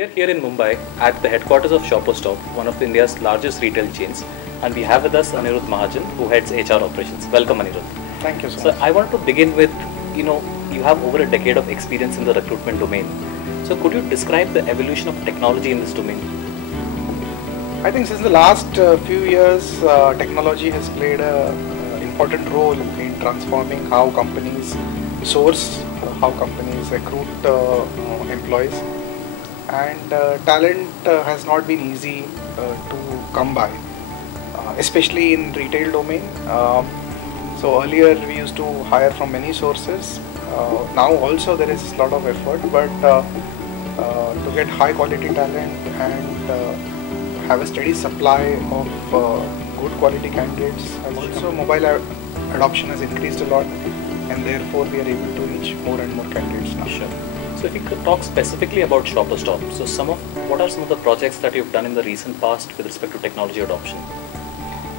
We are here in Mumbai at the headquarters of Shoppers Stop, one of India's largest retail chains, and we have with us Anirudh Mahajan, who heads HR operations. Welcome, Anirudh. Thank you so So much. I want to begin with, you have over a decade of experience in the recruitment domain. So could you describe the evolution of technology in this domain? I think since the last few years, technology has played a important role in transforming how companies source, how companies recruit employees, and talent has not been easy to come by, especially in retail domain. So earlier we used to hire from many sources. Now also there is a lot of effort, but to get high quality talent and have a steady supply of good quality candidates. And also mobile adoption has increased a lot, and therefore we are able to reach more and more candidates now. Sure. So if you could talk specifically about Shoppers Stop, so what are some of the projects that you've done in the recent past with respect to technology adoption?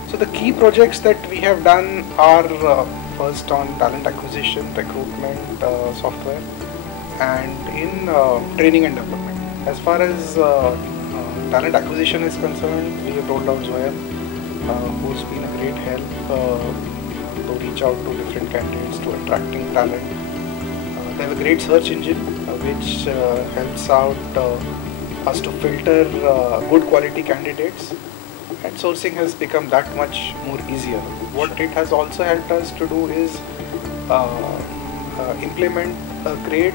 So the key projects that we have done are first on talent acquisition, recruitment software, and in training and development. As far as talent acquisition is concerned, we have rolled out Zoya, who's been a great help to reach out to different candidates, to attracting talent. They have a great search engine which helps out us to filter good quality candidates, and sourcing has become that much more easier. What it has also helped us to do is implement a great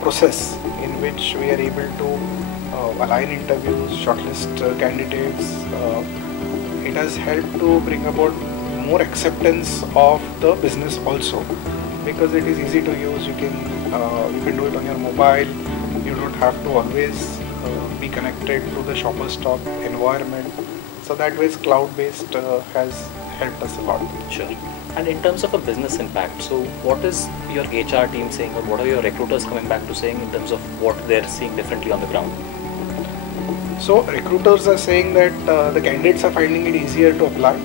process in which we are able to align interviews, shortlist candidates. It has helped to bring about more acceptance of the business also, because it is easy to use. You can do it on your mobile. You don't have to always be connected to the Shoppers Stop environment. So that way, cloud-based has helped us a lot. Sure. And in terms of a business impact, so what is your HR team saying, or what are your recruiters coming back to saying in terms of what they're seeing differently on the ground? So recruiters are saying that the candidates are finding it easier to apply.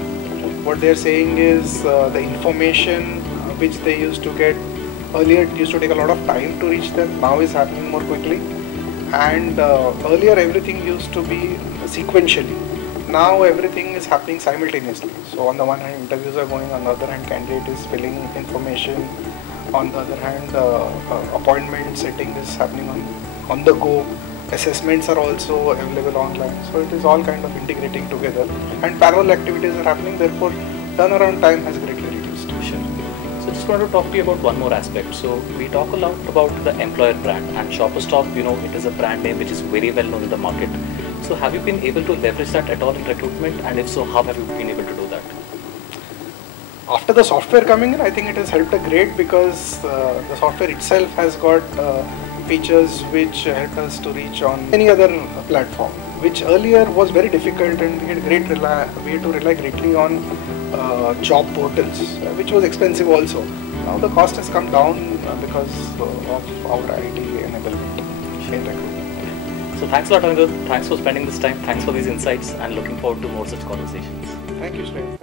What they're saying is the information which they used to get earlier, it used to take a lot of time to reach them, now is happening more quickly. And earlier everything used to be sequentially. Now everything is happening simultaneously. So on the one hand interviews are going, on the other hand candidate is filling information, on the other hand appointment setting is happening on the go. Assessments are also available online. So it is all kind of integrating together, and parallel activities are happening, therefore turnaround time has greatly reduced. Sure. So just want to talk to you about one more aspect. So we talk a lot about the employer brand, and Shoppers Stop, it is a brand name which is very well known in the market. So have you been able to leverage that at all in recruitment, and if so, how have you been able to do that? After the software coming in, I think it has helped a great, because the software itself has got features which help us to reach on any other platform, which earlier was very difficult, and we had to rely greatly on job portals, which was expensive also. Now the cost has come down because of our IT enablement in recruitment. So thanks a lot, Anirudh. Thanks for spending this time. Thanks for these insights, and looking forward to more such conversations. Thank you, Shreya.